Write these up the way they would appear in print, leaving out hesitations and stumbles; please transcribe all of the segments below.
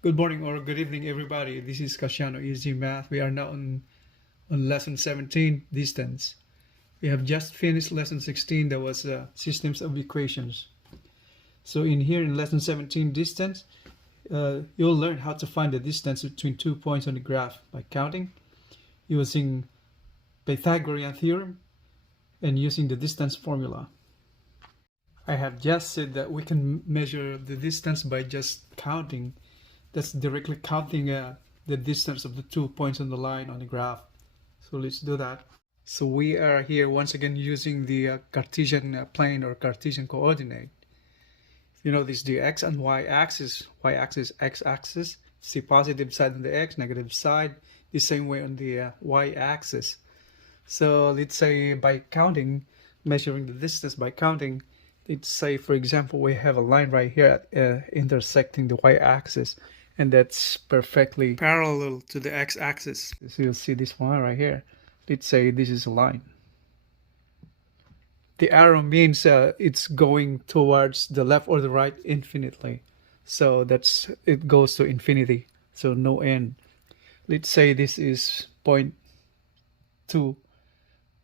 Good morning or good evening, everybody. This is Kasyanno, EZMath. We are now on lesson 17, distance. We have just finished lesson 16, that was systems of equations. So in here in lesson 17, distance, you'll learn how to find the distance between 2 points on the graph by counting, using Pythagorean Theorem, and using the distance formula. I have just said that we can measure the distance by just counting. That's directly counting the distance of the 2 points on the line on the graph. So let's do that. So we are here once again using the Cartesian plane or Cartesian coordinate. You know, this the x and y-axis, x-axis. It's the positive side on the x, negative side, the same way on the y-axis. So let's say by counting, measuring the distance by counting, let's say, for example, we have a line right here intersecting the y-axis, and that's perfectly parallel to the x-axis. So you'll see this one right here. Let's say this is a line. The arrow means it's going towards the left or the right infinitely. So it goes to infinity, so no end. Let's say this is point 2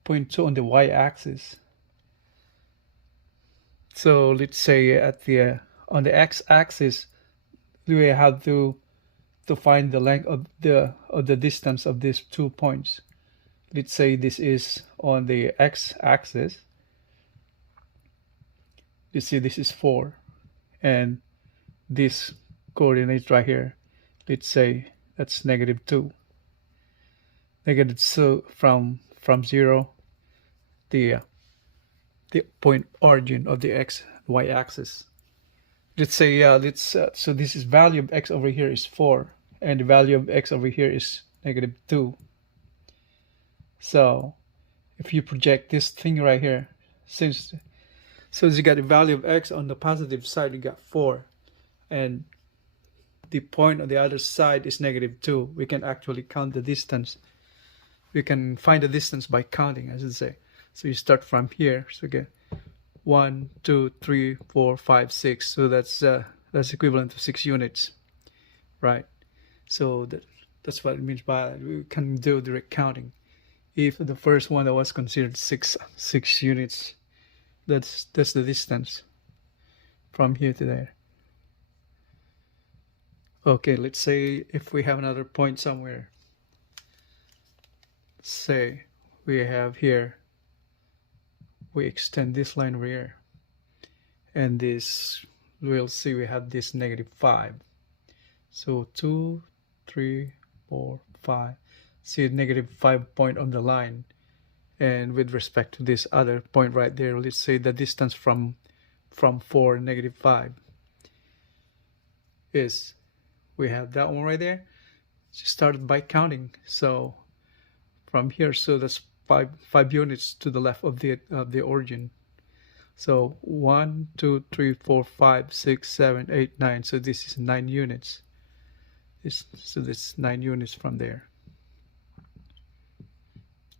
on the y-axis. So let's say on the x-axis, we have to find the length of the distance of these 2 points. Let's say this is on the x-axis. You see this is 4, and this coordinate right here, let's say that's -2. So from 0, the point origin of the y-axis. Let's say so this is value of x over here is 4, and the value of x over here is -2. So if you project this thing right here, since you got the value of x on the positive side, you got 4, and the point on the other side is -2. We can actually count the distance. We can find the distance by counting, I should say. So you start from here. So again, 1, 2, 3, 4, 5, 6. So that's equivalent to 6 units, right? So that's what it means by we can do direct counting. If the first one that was considered 6 units, that's the distance from here to there. Okay, let's say if we have another point somewhere. Say we have here. We extend this line over here, and this, we'll see we have this -5. So 2, 3, 4, 5. See -5 point on the line, and with respect to this other point right there, let's say the distance from 4 -5 is, we have that one right there. Just started by counting. So from here, so that's 5 units to the left of the origin. So 1, 2, 3, 4, 5, 6, 7, 8, 9. So this is 9 units. So this 9 units from there.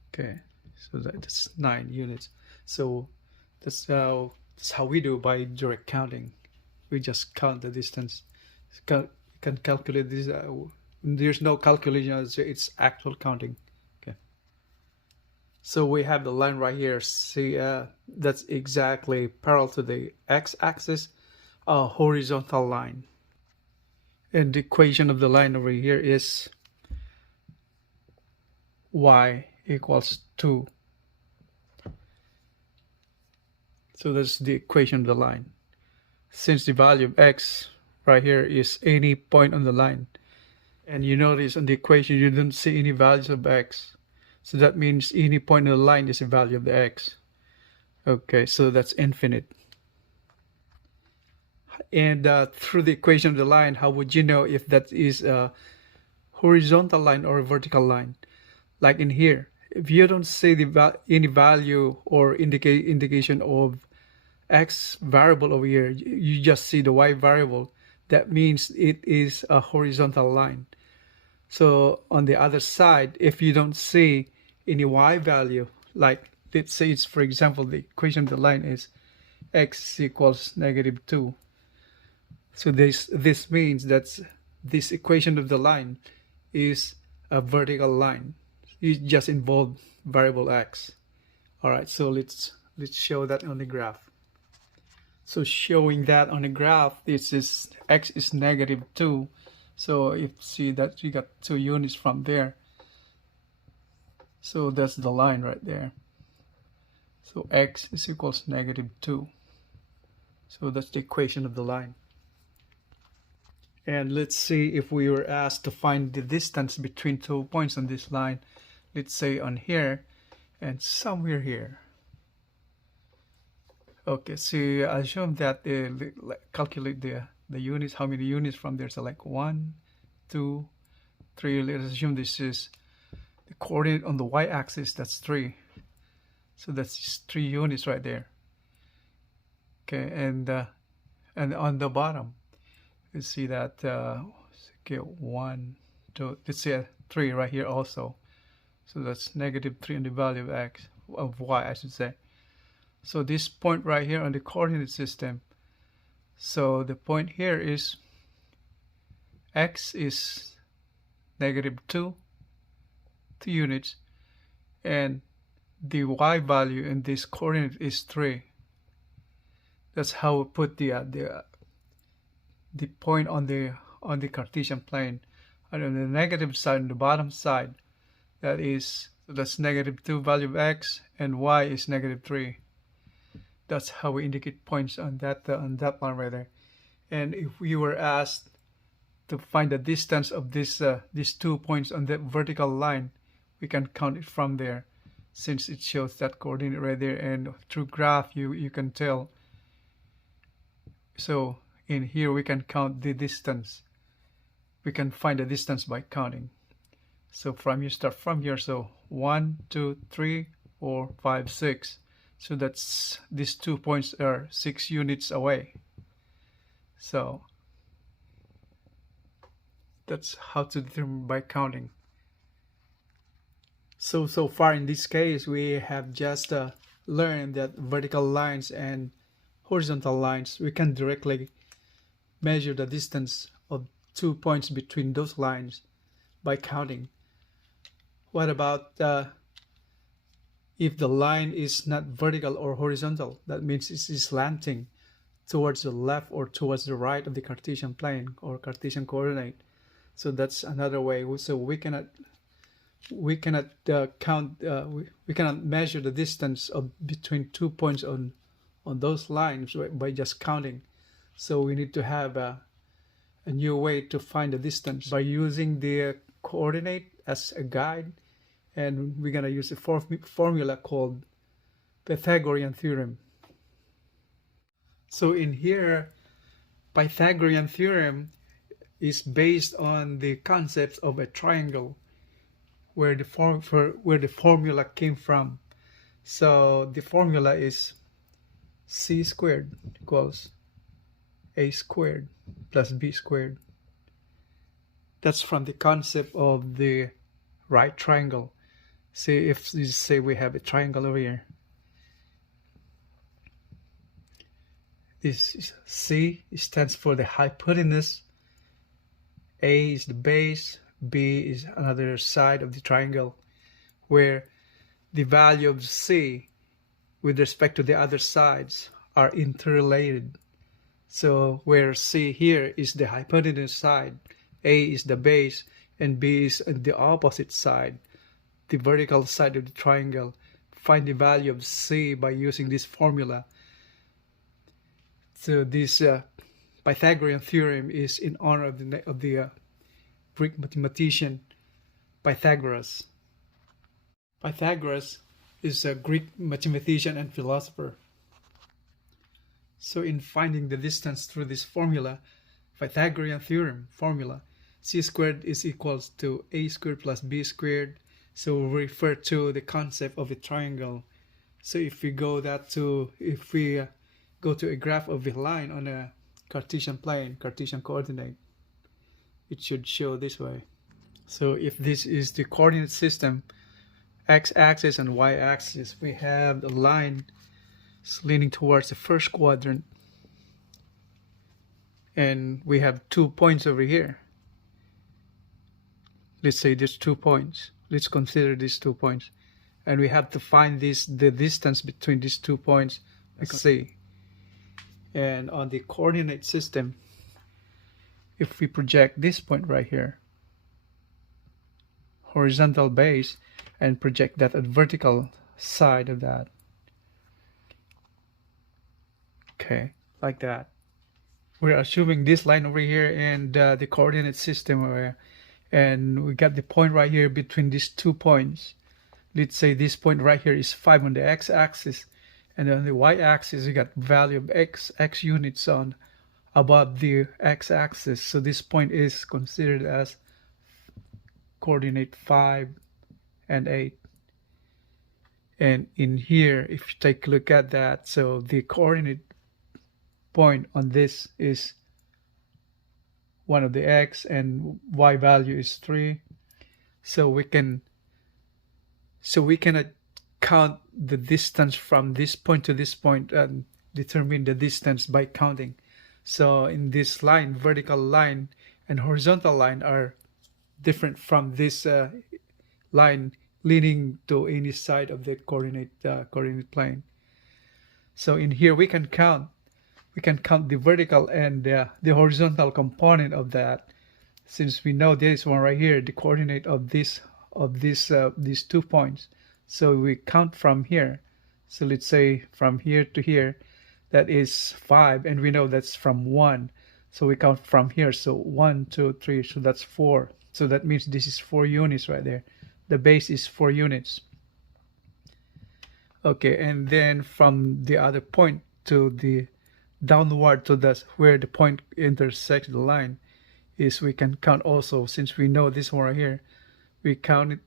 Okay, so that's 9 units. So that's how we do by direct counting. We just count the distance. You can calculate this. There's no calculation. It's actual counting. So we have the line right here. See, that's exactly parallel to the x-axis, a horizontal line. And the equation of the line over here is y equals 2. So that's the equation of the line. Since the value of x right here is any point on the line, and you notice on the equation you don't see any values of x. So that means any point on the line is a value of the x. Okay, so that's infinite. And through the equation of the line, how would you know if that is a horizontal line or a vertical line? Like in here, if you don't see any value or indication of x variable over here, you just see the y variable, that means it is a horizontal line. So on the other side, if you don't see any y value, like let's say it's, for example, the equation of the line is x equals -2. So this means that this equation of the line is a vertical line. It just involved variable x. All right, so let's show that on the graph. So showing that on the graph, this is x is -2. So if see that you got 2 units from there. So that's the line right there. So x is equals -2. So that's the equation of the line. And let's see if we were asked to find the distance between 2 points on this line. Let's say on here and somewhere here. Okay, so assume that calculate the units, how many units from there. So like 1, 2, 3. Let's assume this is the coordinate on the y-axis. That's 3. So that's 3 units right there. Okay, and on the bottom, you see that okay, 1, 2. Let's say 3 right here also. So that's -3 on the value of x, of y, I should say. So this point right here on the coordinate system. So the point here is x is -2 units, and the y value in this coordinate is 3. That's how we put the point on the Cartesian plane. And on the negative side, on the bottom side, that's -2 value of x, and y is -3. That's how we indicate points on that line right there. And if we were asked to find the distance of these 2 points on the vertical line, we can count it from there, since it shows that coordinate right there, and through graph you can tell. So in here we can count the distance. We can find the distance by counting. So you start from here. So 1, 2, 3, 4, 5, 6. So that's these 2 points are 6 units away. So that's how to determine by counting. So far in this case, we have just learned that vertical lines and horizontal lines, we can directly measure the distance of 2 points between those lines by counting. What about if the line is not vertical or horizontal? That means it is slanting towards the left or towards the right of the Cartesian plane or Cartesian coordinate. So that's another way. So we cannot measure the distance of between 2 points on those lines by just counting. So we need to have a new way to find the distance by using the coordinate as a guide, and we're gonna use a formula called Pythagorean Theorem. So in here, Pythagorean Theorem is based on the concept of a triangle, where the formula came from. So the formula is c squared equals a squared plus b squared. That's from the concept of the right triangle. See, if you say we have a triangle over here, this is C stands for the hypotenuse, A is the base, B is another side of the triangle, where the value of C with respect to the other sides are interrelated. So where C here is the hypotenuse side, A is the base, and B is the opposite side, the vertical side of the triangle. Find the value of C by using this formula. So this Pythagorean theorem is in honor of the Greek mathematician Pythagoras. Pythagoras is a Greek mathematician and philosopher. So in finding the distance through this formula, Pythagorean theorem formula, c squared is equals to a squared plus b squared. So we refer to the concept of a triangle. So if we go to a graph of a line on a Cartesian plane, Cartesian coordinate, it should show this way. So if this is the coordinate system, x-axis and y-axis, we have the line leaning towards the first quadrant, and we have 2 points over here. let's say there's 2 points. Let's consider these 2 points. And we have to find the distance between these 2 points, let's say. And on the coordinate system, if we project this point right here, horizontal base, and project that at vertical side of that. Okay, like that. We're assuming this line over here and the coordinate system, and we got the point right here between these 2 points. Let's say this point right here is 5 on the x-axis, and on the y-axis we got value of x units on above the x-axis. So this point is considered as coordinate 5 and 8. And in here, if you take a look at that, so the coordinate point on this is 1 of the x, and y value is 3. So we can count the distance from this point to this point and determine the distance by counting. So in this line, vertical line and horizontal line are different from this line leading to any side of the coordinate plane. So in here we can count the vertical and the horizontal component of that, since we know this one right here, the coordinate of these 2 points. So we count from here. So let's say from here to here, that is 5, and we know that's from 1. So we count from here. So 1, 2, 3. So that's 4. So that means this is 4 units right there. The base is 4 units. Okay, and then from the other point to the downward to where the point intersects the line is, we can count also, since we know this one right here. We count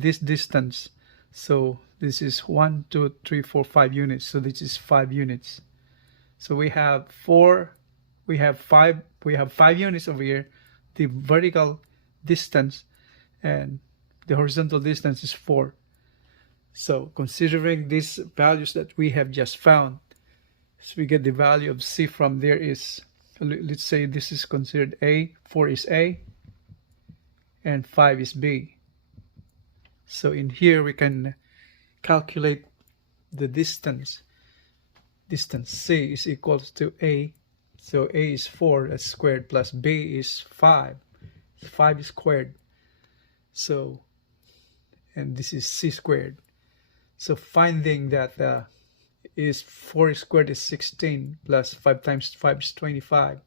this distance. So this is 1, 2, 3, 4, 5 units. So this is 5 units. So we have 5 units over here. The vertical distance and the horizontal distance is 4. So considering these values that we have just found, so we get the value of C from there is, let's say this is considered A, 4 is A, and 5 is B. So in here we can calculate the distance. Distance C is equal to A. So A is 4, that's squared, plus B is 5. 5 is squared. So, and this is C squared. So finding that is 4 squared is 16, plus 5 times 5 is 25.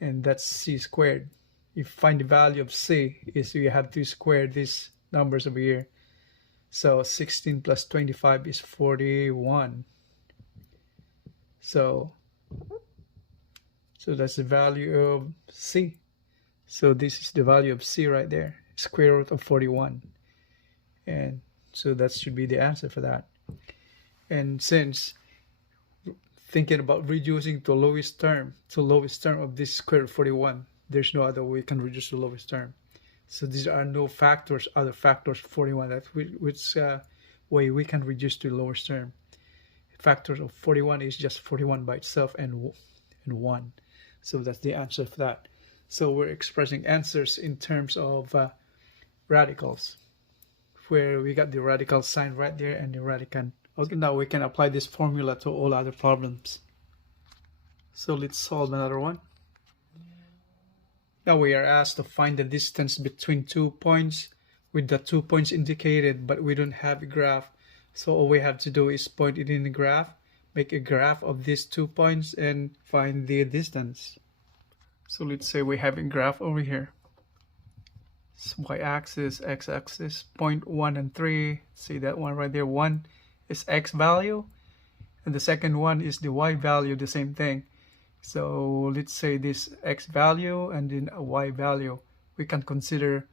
And that's C squared. If you find the value of C, is you have to square these numbers over here. So 16 plus 25 is 41. So that's the value of C. So this is the value of C right there, square root of 41. And so that should be the answer for that. And since thinking about reducing to lowest term of this square root of 41, there's no other way we can reduce the lowest term. So these are no factors, other factors 41, that which way we can reduce to the lowest term. Factors of 41 is just 41 by itself and 1. So that's the answer for that. So we're expressing answers in terms of radicals, where we got the radical sign right there and the radicand. Okay, now we can apply this formula to all other problems. So let's solve another one. Now we are asked to find the distance between 2 points with the 2 points indicated, but we don't have a graph. So all we have to do is point it in the graph, make a graph of these 2 points, and find the distance. So let's say we have a graph over here. Y-axis, x-axis, point 1 and 3. See that one right there? 1 is x value, and the second one is the y value, the same thing. So let's say this x value and then a y value. We can consider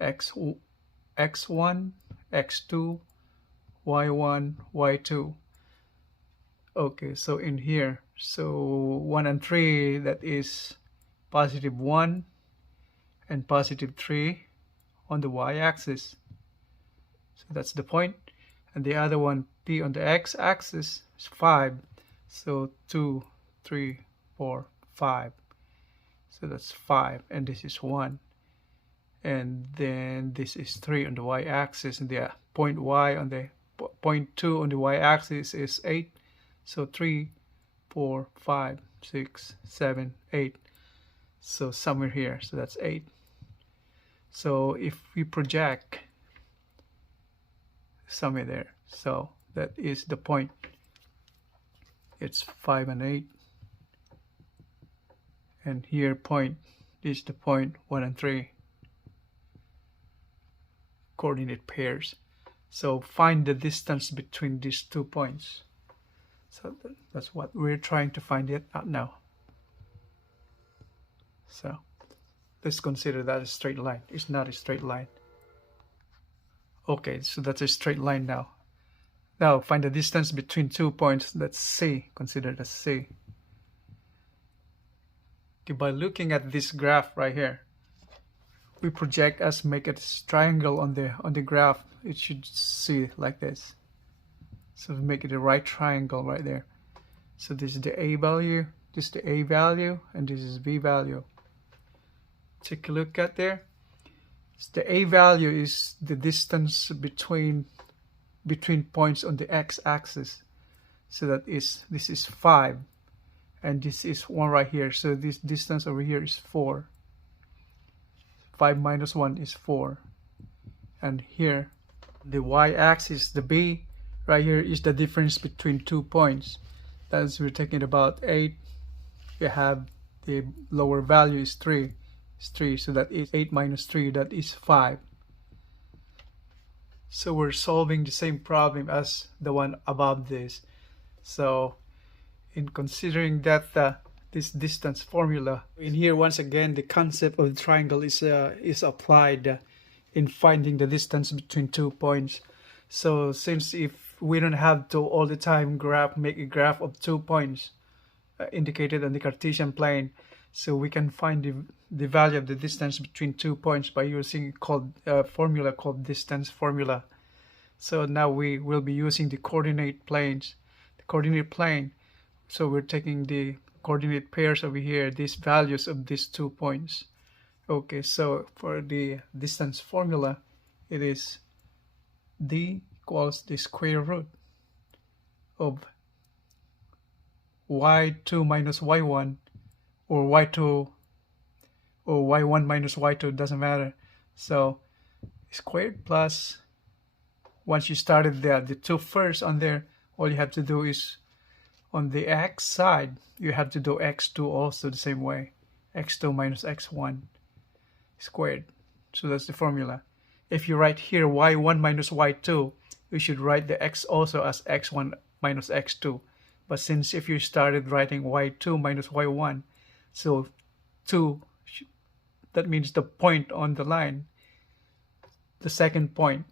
x1, x2, y1, y2. Okay, so in here, so 1 and 3, that is positive 1 and positive 3 on the y-axis. So that's the point. And the other one, p on the x-axis, is 5. So 2, 3, 4, 5. So that's 5, and this is 1. and then this is 3 on the y-axis, and the point y on the point 2 on the y-axis is 8. So 3, 4, 5, 6, 7, 8. So somewhere here, so that's 8. So if we project somewhere there, so that is the point. It's 5 and 8. And here point is the point 1 and 3. Coordinate pairs. So find the distance between these 2 points. So that's what we're trying to find it out now. So let's consider that a straight line. It's not a straight line. Okay, so that's a straight line now. Now find the distance between 2 points. That's C. Consider that C. Okay, by looking at this graph right here, we project as make it a triangle on the graph. It should see like this. So we make it a right triangle right there. So this is the A value, this is the A value, and this is B value. Take a look at there. So the A value is the distance between points on the x-axis. So this is 5, and this is 1 right here. So this distance over here is 4. 5 minus 1 is 4. And here, the y-axis, the B, right here is the difference between 2 points. That's we're talking about 8. We have the lower value is 3. It's 3, so that is 8 minus 3, that is 5. So we're solving the same problem as the one above this. So in considering that this distance formula, in here once again the concept of the triangle is applied in finding the distance between 2 points. So since if we don't have to all the time make a graph of 2 points indicated on the Cartesian plane, so we can find the value of the distance between 2 points by using a formula called distance formula. So now we will be using the coordinate planes, the coordinate plane. So we're taking the coordinate pairs over here, these values of these 2 points. Okay, so for the distance formula, it is d equals the square root of y2 minus y1, or y2 or y1 minus y2, doesn't matter. So squared plus, once you started the 2 first on there, all you have to do is on the x side, you have to do x2 also the same way. x2 minus x1 squared. So that's the formula. If you write here y1 minus y2, you should write the x also as x1 minus x2. But since if you started writing y2 minus y1, so 2, that means the point on the line, the second point.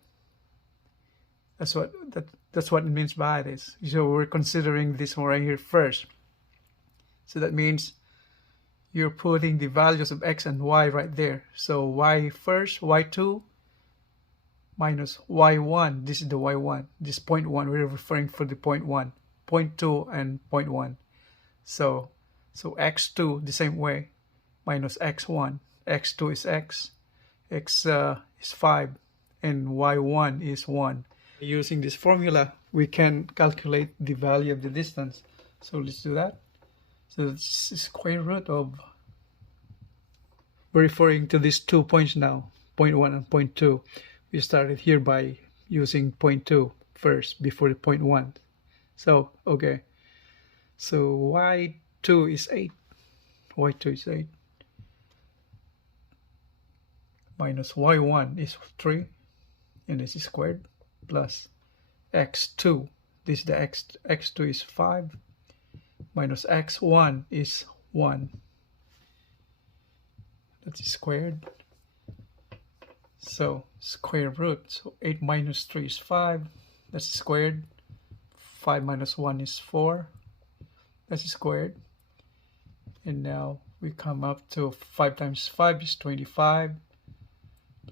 That's what it means by this. So we're considering this one right here first. So that means you're putting the values of x and y right there. So y first, y2 minus y1. This is the y1. This point 1, we're referring for the point 1, point 2 and point 1. So x2 the same way, minus x1. x2 is x is 5, and y1 is 1. Using this formula, we can calculate the value of the distance. So let's do that. So it's the square root of, we're referring to these 2 points now, point 1 and point 2. We started here by using point 2 first before the point 1. So, okay. So y2 is 8. y2 is 8. Minus y1 is 3. And this is squared. Plus x2. This is the x2 is 5. Minus x1 is 1. That's squared. So square root. So 8 minus 3 is 5. That's squared. 5 minus 1 is 4. That's squared. And now we come up to 5 times 5 is 25.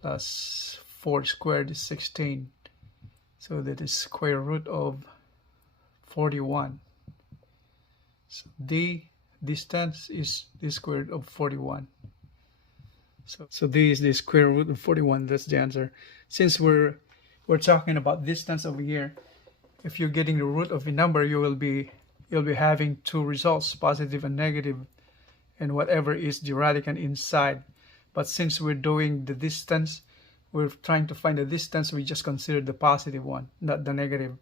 Plus 4 squared is 16. So that is square root of 41. So the distance is the square root of 41. So this is the square root of 41. That's the answer. Since we're talking about distance over here, if you're getting the root of a number, you'll be having two results, positive and negative, and whatever is the radicand inside. But since we're doing the distance, we're trying to find the distance, we just consider the positive one, not the negative.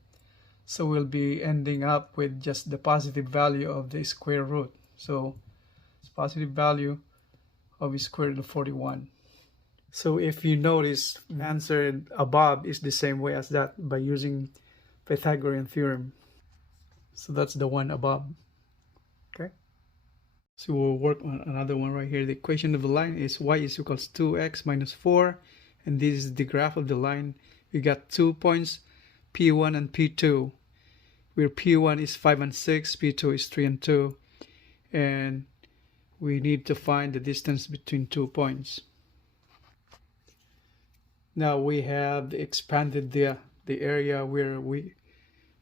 So we'll be ending up with just the positive value of the square root. So it's positive value of square root of 41. So if you notice, the answer above is the same way as that by using Pythagorean Theorem. So that's the one above. Okay. So we'll work on another one right here. The equation of the line is y is equals 2x minus 4. And this is the graph of the line. We got 2 points, P1 and P2. Where P1 is 5 and 6, P2 is 3 and 2. And we need to find the distance between 2 points. Now we have expanded the area where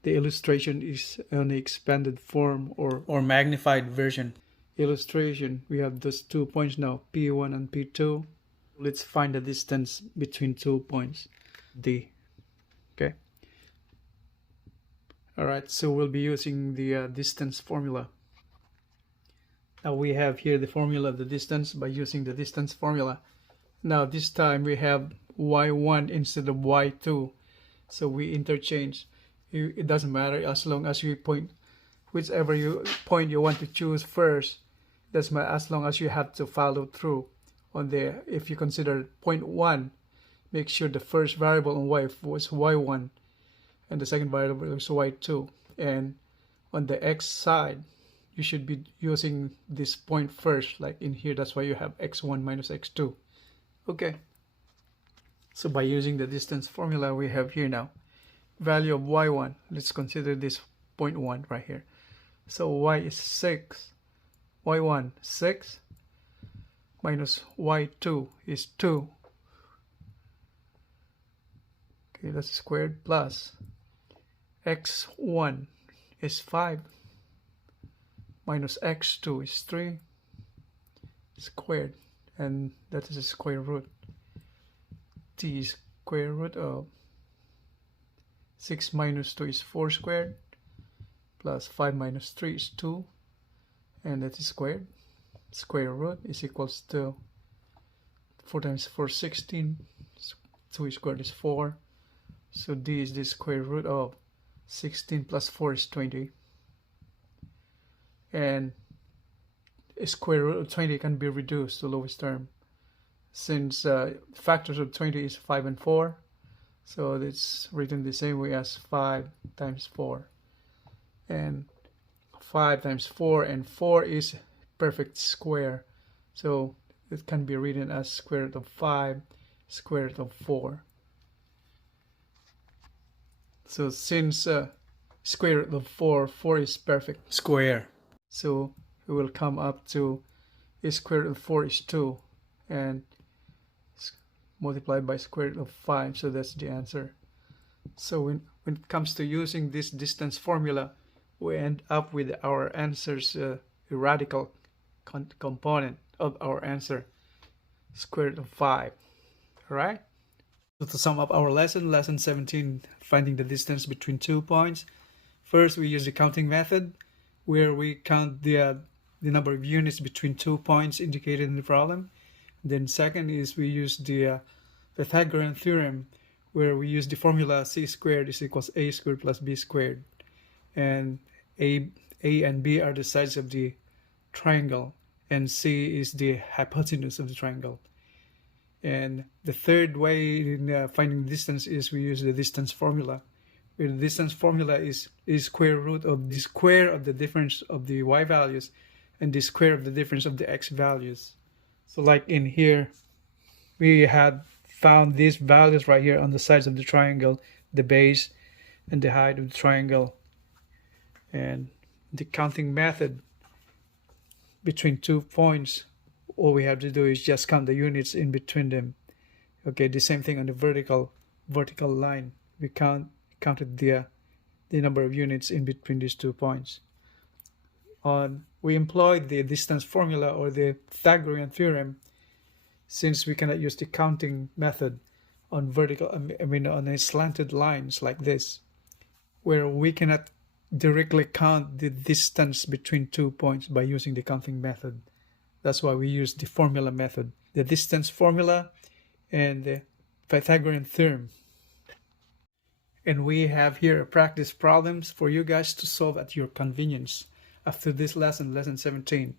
the illustration is an expanded form or magnified version. Illustration, we have those 2 points now, P1 and P2. Let's find the distance between 2 points, D. Okay. Alright, so we'll be using the distance formula. Now we have here the formula of the distance by using the distance formula. Now this time we have y1 instead of y2. So we interchange. It doesn't matter as long as you point, whichever point you want to choose first. That's as long as you have to follow through on there. If you consider point 1, make sure the first variable on y was y1 and the second variable is y2. And on the x side, you should be using this point first, like in here. That's why you have x1 minus x2. Okay. So by using the distance formula we have here now, value of y1, let's consider this point 1 right here. So y is 6, y1 6 minus y2 is 2. Okay, that's squared, plus x1 is 5 minus x2 is 3 squared, and that is a square root. T square root of 6 minus 2 is 4 squared, plus 5 minus 3 is 2, and that is squared. Square root is equals to 4 times 4 is 16, 2 squared is 4, so D is the square root of 16 plus 4 is 20, and a square root of 20 can be reduced to lowest term, since factors of 20 is 5 and 4, so it's written the same way as 5 times 4, and 5 times 4, and 4 is perfect square, so it can be written as square root of 5 square root of 4. So since square root of 4 is perfect square, so it will come up to a square root of 4 is 2, and multiplied by square root of 5, so that's the answer. So when it comes to using this distance formula, we end up with our answer's radical component of our answer, square root of 5. Alright? So to sum up our lesson 17, finding the distance between 2 points. First, we use the counting method, where we count the number of units between 2 points indicated in the problem. Then second is we use the Pythagorean Theorem, where we use the formula c squared is equals a squared plus b squared. And a and b are the sides of the triangle, and c is the hypotenuse of the triangle. And the third way in finding the distance is we use the distance formula, where the distance formula is square root of the square of the difference of the y values and the square of the difference of the x values. So like in here, we had found these values right here on the sides of the triangle, the base and the height of the triangle. And the counting method between 2 points, all we have to do is just count the units in between them. Okay, the same thing on the vertical line. We counted the number of units in between these 2 points. We employed the distance formula or the Pythagorean theorem, since we cannot use the counting method on on a slanted lines like this, where we cannot directly count the distance between 2 points by using the counting method. That's why we use the formula method, the distance formula and the Pythagorean theorem. And we have here practice problems for you guys to solve at your convenience. After this lesson, lesson 17,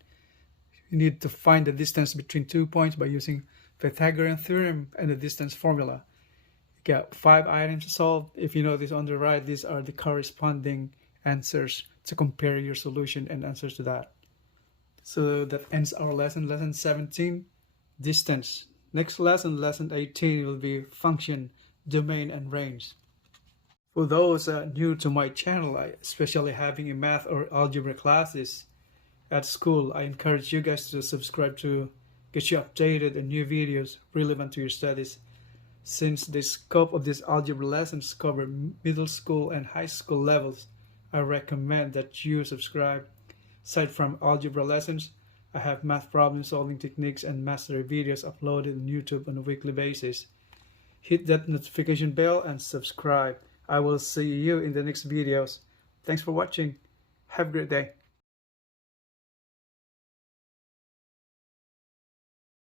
you need to find the distance between 2 points by using Pythagorean theorem and the distance formula. You got 5 items to solve. If you notice on the right, these are the corresponding answers to compare your solution and answers to that. So that ends our lesson, lesson 17, distance. Next lesson, lesson 18, will be function, domain, and range. For those new to my channel, especially having a math or algebra classes at school, I encourage you guys to subscribe to get you updated and new videos relevant to your studies. Since the scope of these algebra lessons cover middle school and high school levels, I recommend that you subscribe. Aside from algebra lessons, I have math problem solving techniques and mastery videos uploaded on YouTube on a weekly basis. Hit that notification bell and subscribe. I will see you in the next videos. Thanks for watching. Have a great day.